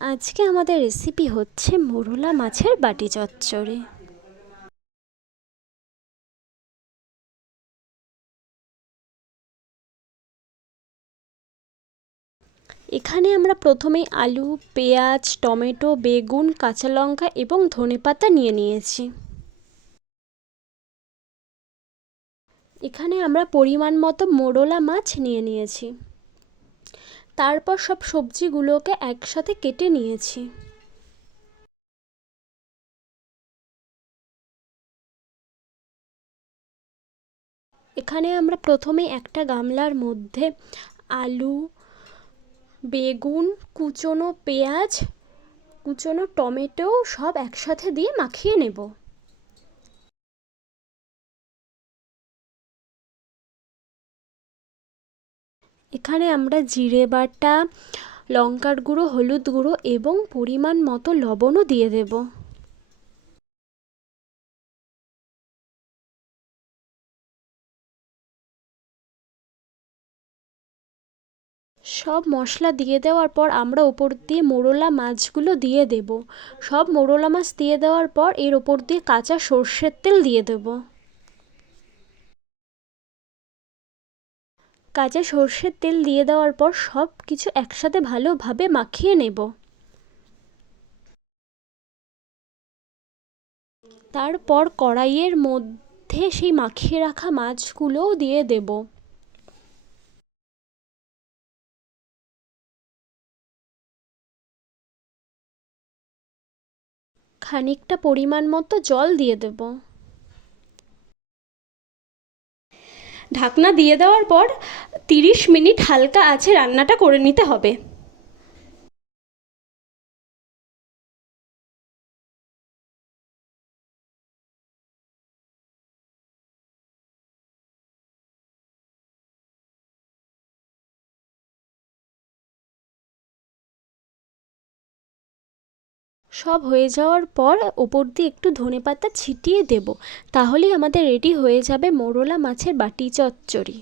আজকে আমাদের রেসিপি হচ্ছে মোরলা মাছের বাটি চচ্চড়ি। এখানে আমরা প্রথমেই আলু, পেঁয়াজ, টমেটো, বেগুন, কাঁচা লঙ্কা এবং ধনেপাতা নিয়ে নিয়েছি। এখানে আমরা পরিমাণ মতো মোরলা মাছ নিয়ে নিয়েছি। তারপর সব সবজিগুলোকে একসাথে কেটে নিয়েছি। এখানে আমরা প্রথমে একটা গামলার মধ্যে আলু, বেগুন, কুচনো পেঁয়াজ, কুচনো টমেটো সব একসাথে দিয়ে মাখিয়ে নেব। এখানে আমরা জিরে বাটা, লঙ্কার গুঁড়ো, হলুদ গুঁড়ো এবং পরিমাণ মতো লবণও দিয়ে দেব। সব মশলা দিয়ে দেওয়ার পর আমরা ওপর দিয়ে মোরলা মাছগুলো দিয়ে দেব। সব মোরলা মাছ দিয়ে দেওয়ার পর এর ওপর দিয়ে কাঁচা সর্ষের তেল দিয়ে দেব। কাঁচা সর্ষের তেল দিয়ে দেওয়ার পর সব কিছু একসাথে ভালোভাবে মাখিয়ে নেব। তারপর কড়াইয়ের মধ্যে সেই মাখিয়ে রাখা মাছগুলোও দিয়ে দেব। খানিকটা পরিমাণ মতো জল দিয়ে দেব। ঢাকনা দিয়ে দেওয়ার পর 30 মিনিট হালকা আঁচে রান্নাটা করে নিতে হবে। সব হয়ে যাওয়ার পর ওপর দিয়ে একটু ধনেপাতা ছিটিয়ে দেব। তাহলেই আমাদের রেডি হয়ে যাবে মোরলা মাছের বাটি চচ্চড়ি।